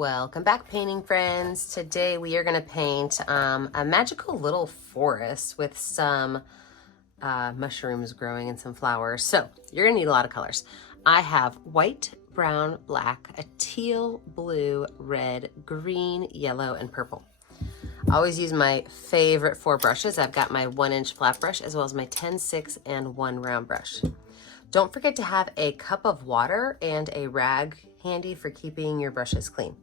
Welcome back, painting friends. Today we are going to paint a magical little forest with some mushrooms growing and some flowers. So you're going to need a lot of colors. I have white, brown, black, a teal, blue, red, green, yellow, and purple. I always use my favorite 4 brushes. I've got my 1-inch flat brush as well as my 10-6 and 1 round brush. Don't forget to have a cup of water and a rag handy for keeping your brushes clean.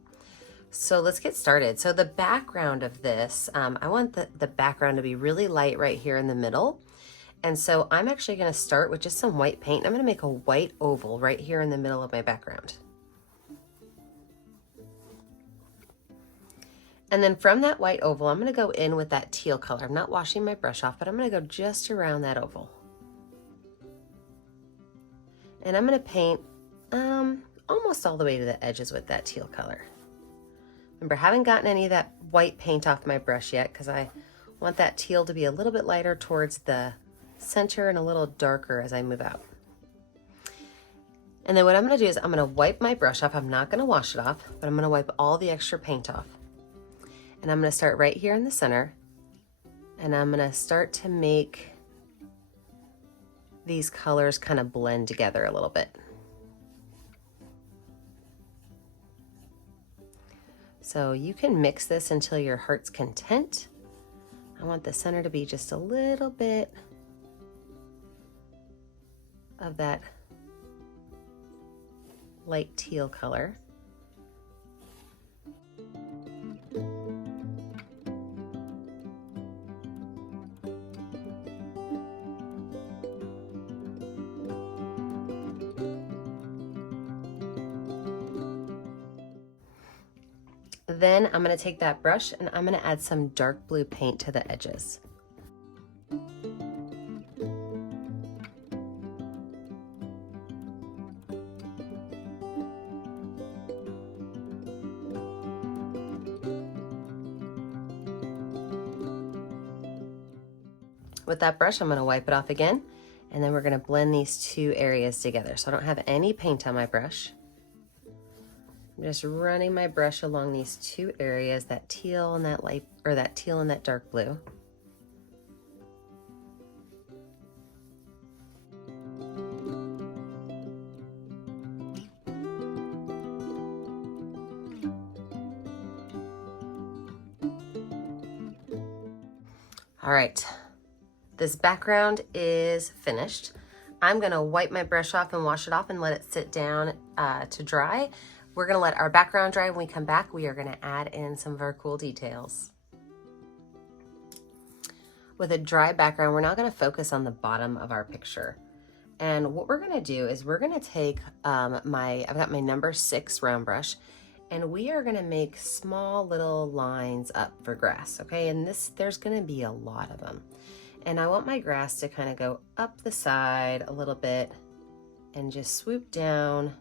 So let's get started. So the background of this, I want the background to be really light right here in the middle. And so I'm actually going to start with just some white paint. I'm going to make a white oval right here in the middle of my background. And then from that white oval, I'm going to go in with that teal color. I'm not washing my brush off, but I'm going to go just around that oval. And I'm going to paint almost all the way to the edges with that teal color. Remember, I haven't gotten any of that white paint off my brush yet because I want that teal to be a little bit lighter towards the center and a little darker as I move out. And then what I'm going to do is I'm going to wipe my brush off. I'm not going to wash it off, but I'm going to wipe all the extra paint off. And I'm going to start right here in the center. And I'm going to start to make these colors kind of blend together a little bit. So you can mix this until your heart's content. I want the center to be just a little bit of that light teal color. Then I'm going to take that brush and I'm going to add some dark blue paint to the edges. With that brush, I'm going to wipe it off again, and then we're going to blend these 2 areas together. So I don't have any paint on my brush. I'm just running my brush along these 2 areas, that teal and that light, or that teal and that dark blue. All right, this background is finished. I'm gonna wipe my brush off and wash it off and let it sit down to dry. We're gonna let our background dry. When we come back, we are gonna add in some of our cool details. With a dry background, we're not gonna focus on the bottom of our picture. And what we're gonna do is we're gonna take I've got my number 6 round brush, and we are gonna make small little lines up for grass, okay? And there's gonna be a lot of them. And I want my grass to kind of go up the side a little bit and just swoop down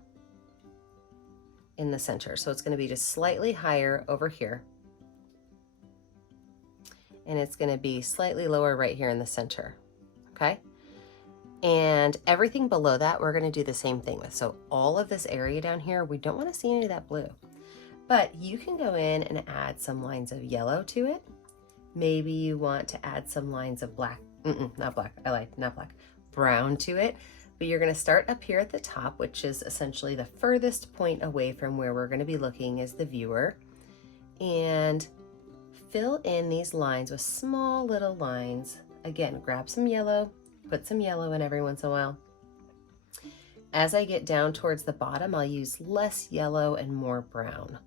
in the center. So it's going to be just slightly higher over here. And it's going to be slightly lower right here in the center. Okay. And everything below that, we're going to do the same thing with. So all of this area down here, we don't want to see any of that blue, but you can go in and add some lines of yellow to it. Maybe you want to add some lines of black, not black, not black, brown to it. But you're going to start up here at the top, which is essentially the furthest point away from where we're going to be looking as the viewer, and fill in these lines with small little lines. Again, grab some yellow, put some yellow in every once in a while. As I get down towards the bottom, I'll use less yellow and more brown.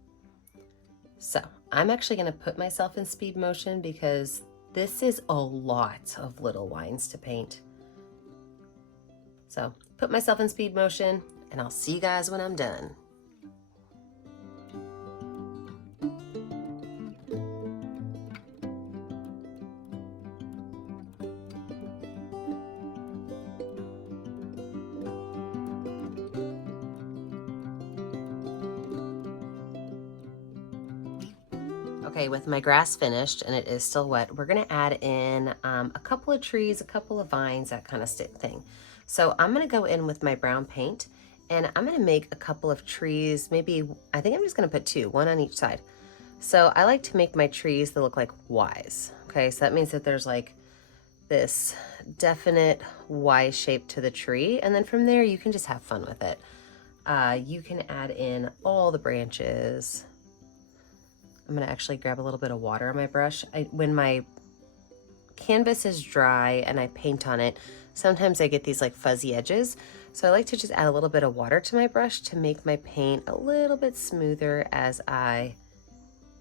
So I'm actually going to put myself in speed motion because this is a lot of little lines to paint. So put myself in speed motion, and I'll see you guys when I'm done. Okay, with my grass finished and it is still wet, we're gonna add in a couple of trees, a couple of vines, that kind of thing. So I'm gonna go in with my brown paint And I'm gonna make a couple of trees, maybe, I think I'm just gonna put two, one on each side. So I like to make my trees that look like Ys, okay? So that means that there's like this definite Y shape to the tree, and then from there you can just have fun with it. You can add in all the branches. I'm gonna actually grab a little bit of water on my brush. When my canvas is dry and I paint on it, sometimes I get these like fuzzy edges. So I like to just add a little bit of water to my brush to make my paint a little bit smoother as I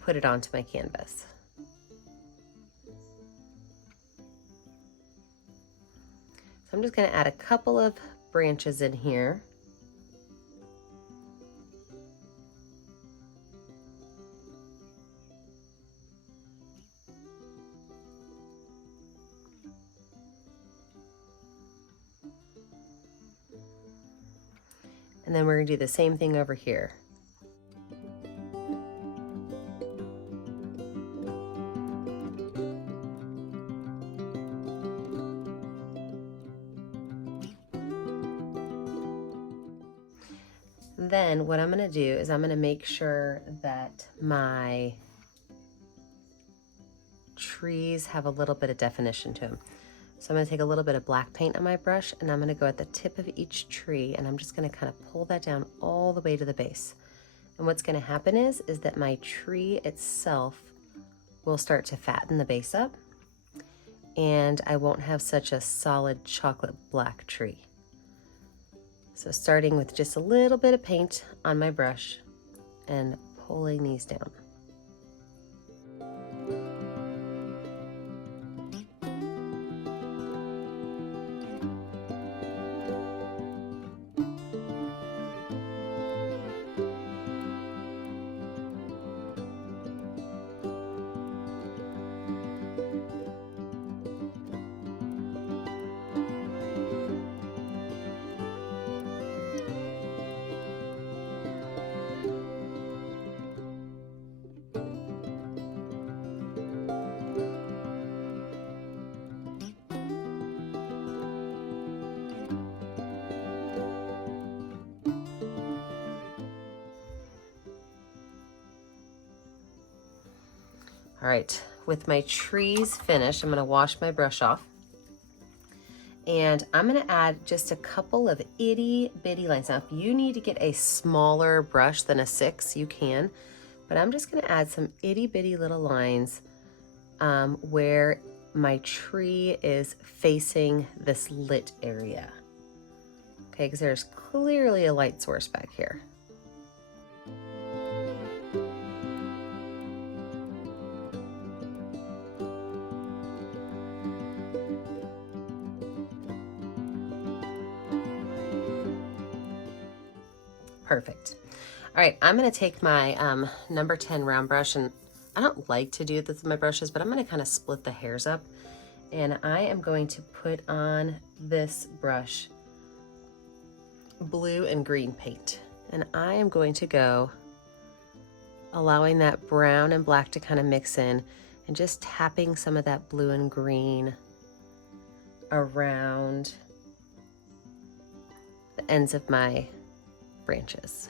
put it onto my canvas. So I'm just gonna add a couple of branches in here. And then we're gonna do the same thing over here. Then what I'm gonna do is I'm gonna make sure that my trees have a little bit of definition to them. So I'm gonna take a little bit of black paint on my brush, and I'm gonna go at the tip of each tree, and I'm just gonna kind of pull that down all the way to the base. And what's gonna happen is that my tree itself will start to fatten the base up, and I won't have such a solid chocolate black tree. So starting with just a little bit of paint on my brush and pulling these down. All right, with my trees finished, I'm gonna wash my brush off. And I'm gonna add just a couple of itty bitty lines. Now, if you need to get a smaller brush than a 6, you can, but I'm just gonna add some itty bitty little lines where my tree is facing this lit area. Okay, because there's clearly a light source back here. Perfect. All right, I'm gonna take my number 10 round brush, and I don't like to do this with my brushes, but I'm gonna kind of split the hairs up, and I am going to put on this brush blue and green paint. And I am going to go allowing that brown and black to kind of mix in and just tapping some of that blue and green around the ends of my branches.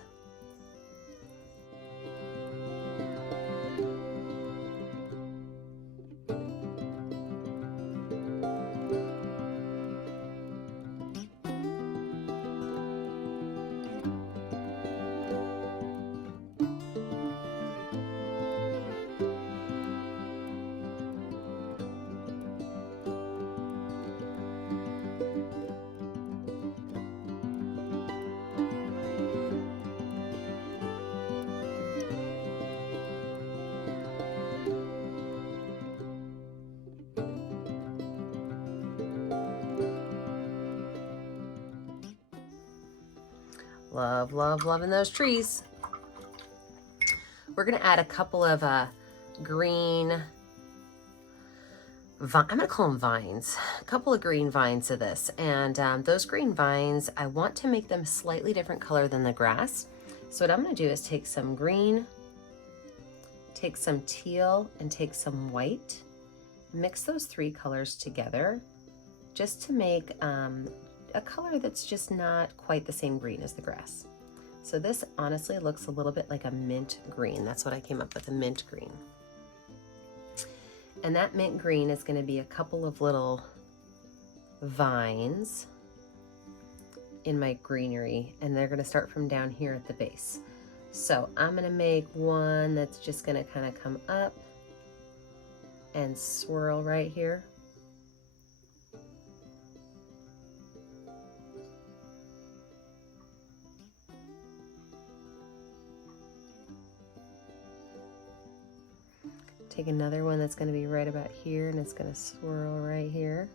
Love, love, loving those trees. We're gonna add a couple of green, I'm gonna call them vines, a couple of green vines to this. And those green vines, I want to make them slightly different color than the grass. So what I'm gonna do is take some green, take some teal, and take some white, mix those 3 colors together just to make a color that's just not quite the same green as the grass. So this honestly looks a little bit like a mint green. That's what I came up with, a mint green. And that mint green is going to be a couple of little vines in my greenery, and they're going to start from down here at the base. So I'm going to make one that's just going to kind of come up and swirl right here. Take another one that's going to be right about here, and it's going to swirl right here.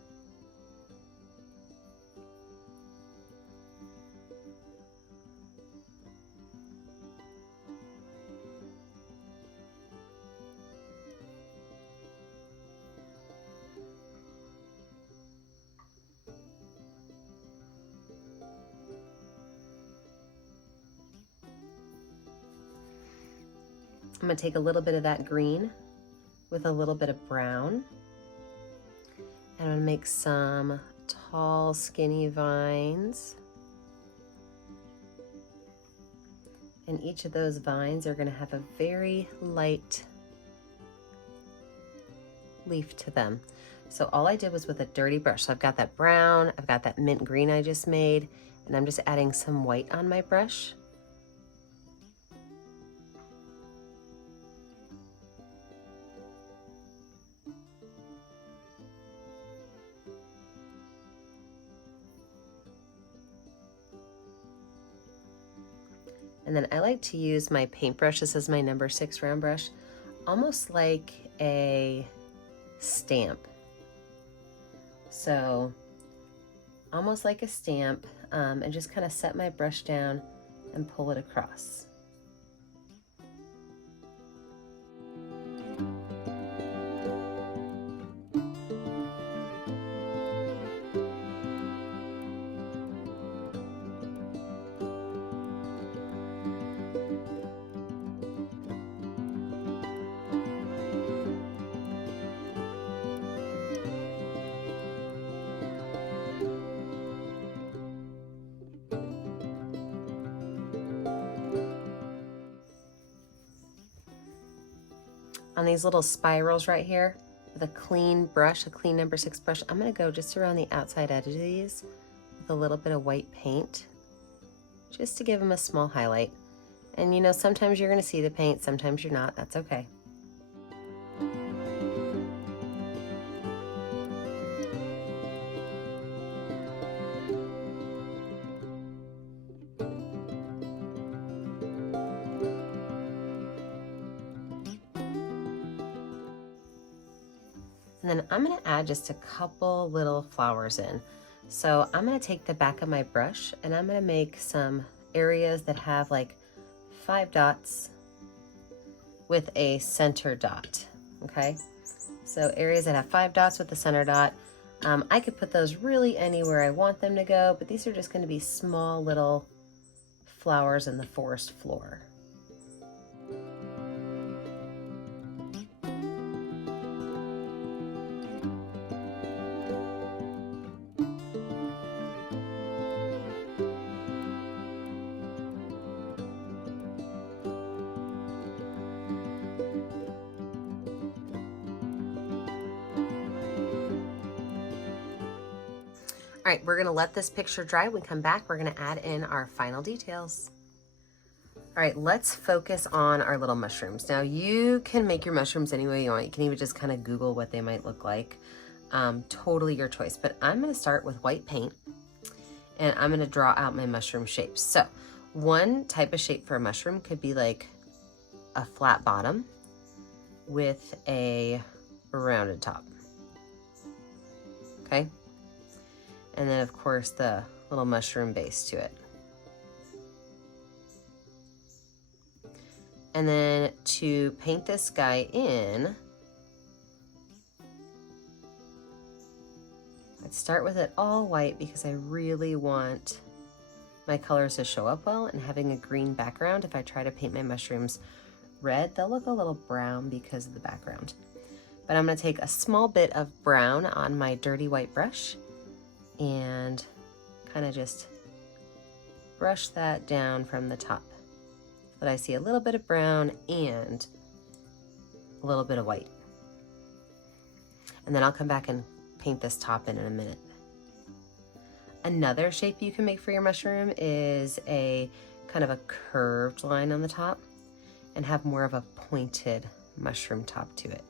I'm going to take a little bit of that green with a little bit of brown, and I'm going to make some tall, skinny vines. And each of those vines are going to have a very light leaf to them. So all I did was with a dirty brush. So I've got that brown, I've got that mint green I just made, and I'm just adding some white on my brush. And then I like to use my paintbrush. This is my number 6 round brush, almost like a stamp. So almost like a stamp, and just kind of set my brush down and pull it across. On these little spirals right here, with a clean brush, a clean number 6 brush, I'm going to go just around the outside edge of these with a little bit of white paint, just to give them a small highlight. And you know, sometimes you're going to see the paint, sometimes you're not. That's okay. And then I'm going to add just a couple little flowers in. So I'm going to take the back of my brush and I'm going to make some areas that have like 5 dots with a center dot. Okay, so areas that have 5 dots with the center dot. I could put those really anywhere I want them to go, but these are just going to be small little flowers in the forest floor. All right, we're gonna let this picture dry. When we come back, we're gonna add in our final details. All right, let's focus on our little mushrooms. Now you can make your mushrooms any way you want. You can even just kind of Google what they might look like. Totally your choice, but I'm gonna start with white paint and I'm gonna draw out my mushroom shapes. So one type of shape for a mushroom could be like a flat bottom with a rounded top, okay? And then of course the little mushroom base to it. And then to paint this guy in, I'd start with it all white because I really want my colors to show up well, and having a green background, if I try to paint my mushrooms red, they'll look a little brown because of the background. But I'm gonna take a small bit of brown on my dirty white brush and kind of just brush that down from the top. But I see a little bit of brown and a little bit of white. And then I'll come back and paint this top in a minute. Another shape you can make for your mushroom is a kind of a curved line on the top and have more of a pointed mushroom top to it.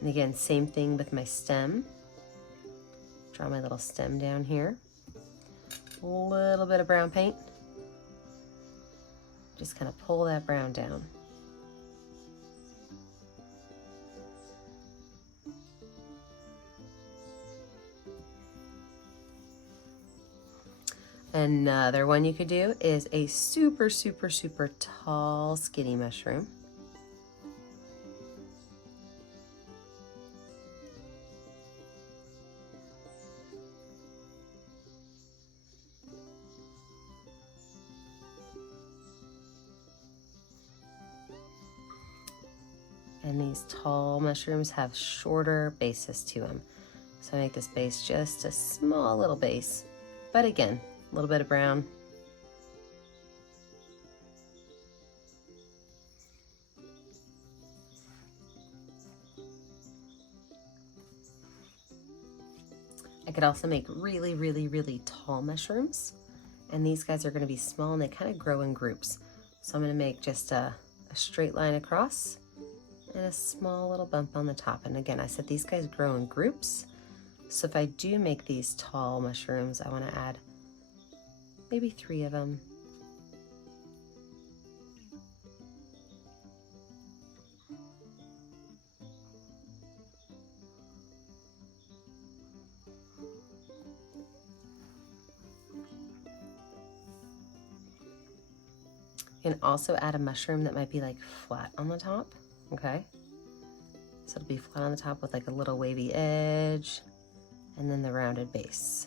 And again, same thing with my stem. Draw my little stem down here. A little bit of brown paint. Just kind of pull that brown down. Another one you could do is a super, super, super tall, skinny mushroom. And these tall mushrooms have shorter bases to them. So I make this base just a small little base, but again, a little bit of brown. I could also make really, really, really tall mushrooms. And these guys are going to be small and they kind of grow in groups. So I'm going to make just a straight line across and a small little bump on the top. And again, I said these guys grow in groups. So if I do make these tall mushrooms, I want to add maybe 3 of them. You can also add a mushroom that might be like flat on the top, okay? So it'll be flat on the top with like a little wavy edge and then the rounded base.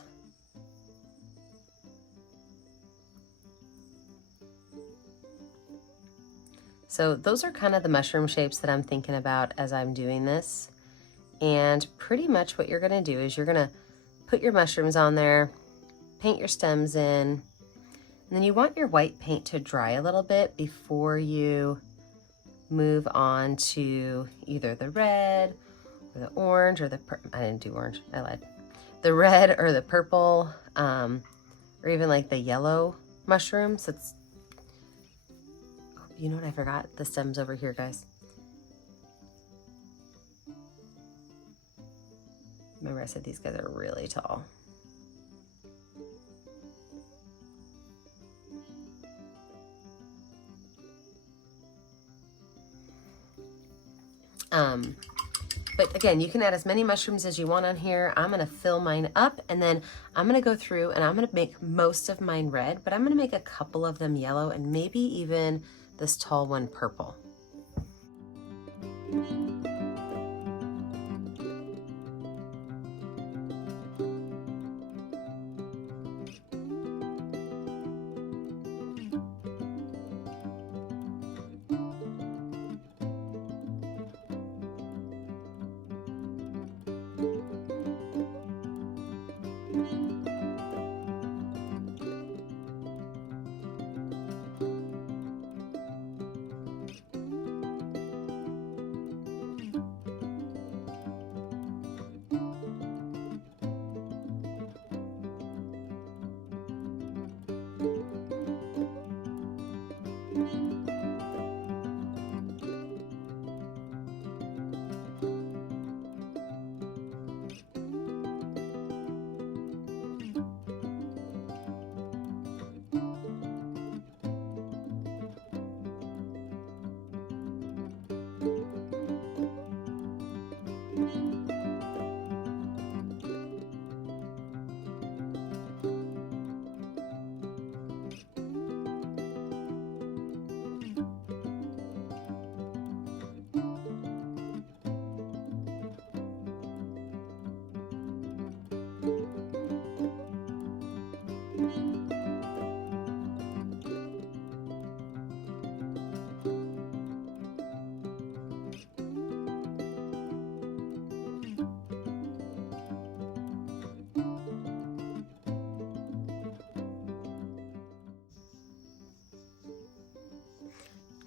So those are kind of the mushroom shapes that I'm thinking about as I'm doing this. And pretty much what you're gonna do is you're gonna put your mushrooms on there, paint your stems in, and then you want your white paint to dry a little bit before you move on to either the red or the orange or the, I didn't do orange, I lied. The red or the purple, or even like the yellow mushrooms. It's, you know what I forgot? The stem's over here, guys. Remember I said these guys are really tall. But again, you can add as many mushrooms as you want on here. I'm gonna fill mine up and then I'm gonna go through and I'm gonna make most of mine red, but I'm gonna make a couple of them yellow and maybe even this tall one purple.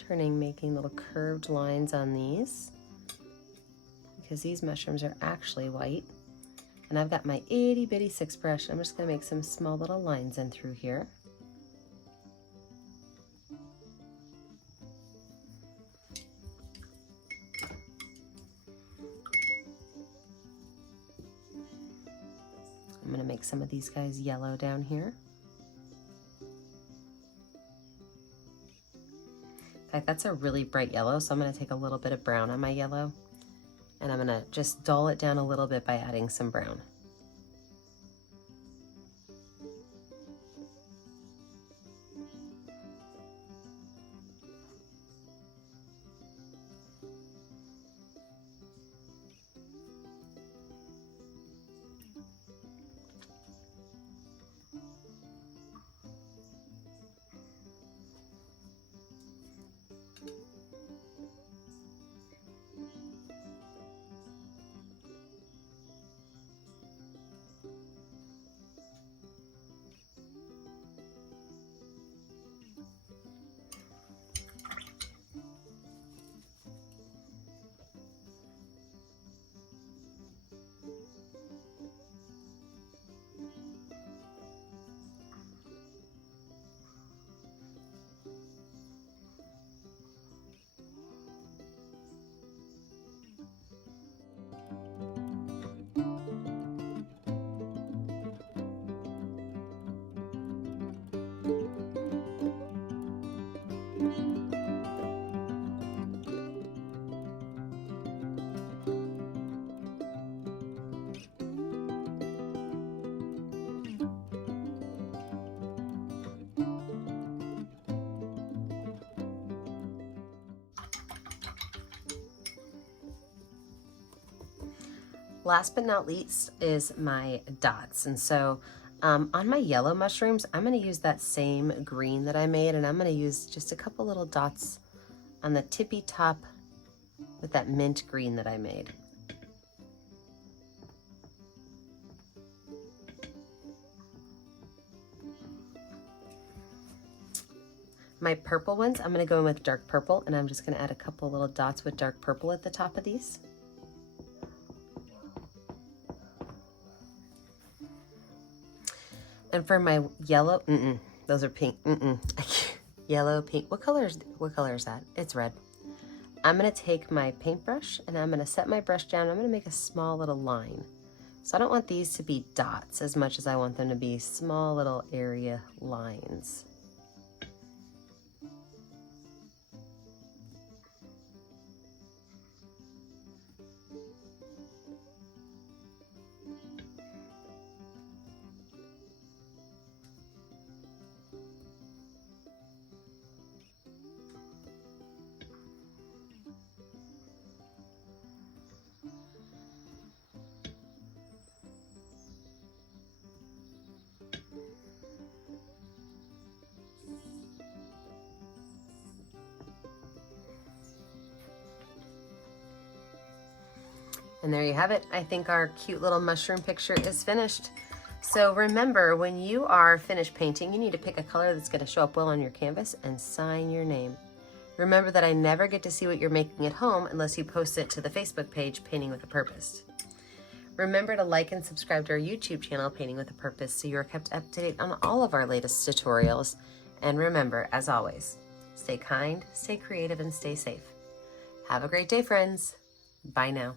turning, making little curved lines on these because these mushrooms are actually white. And I've got my itty bitty 6 brush. I'm just gonna make some small little lines in through here. I'm gonna make some of these guys yellow down here. In fact, that's a really bright yellow, so I'm gonna take a little bit of brown on my yellow, and I'm gonna just dull it down a little bit by adding some brown. Last but not least is my dots. And so on my yellow mushrooms, I'm gonna use that same green that I made, and I'm gonna use just a couple little dots on the tippy top with that mint green that I made. My purple ones, I'm gonna go in with dark purple, and I'm just gonna add a couple little dots with dark purple at the top of these. And for my yellow, those are pink, yellow, pink, what color is that? It's red. I'm gonna take my paintbrush and I'm gonna set my brush down. I'm gonna make a small little line. So I don't want these to be dots as much as I want them to be small little area lines. And there you have it. I think our cute little mushroom picture is finished. So remember, when you are finished painting, you need to pick a color that's going to show up well on your canvas and sign your name. Remember that I never get to see what you're making at home unless you post it to the Facebook page, Painting with a Purpose. Remember to like and subscribe to our YouTube channel, Painting with a Purpose, so you're kept up to date on all of our latest tutorials. And remember, as always, stay kind, stay creative, and stay safe. Have a great day, friends. Bye now.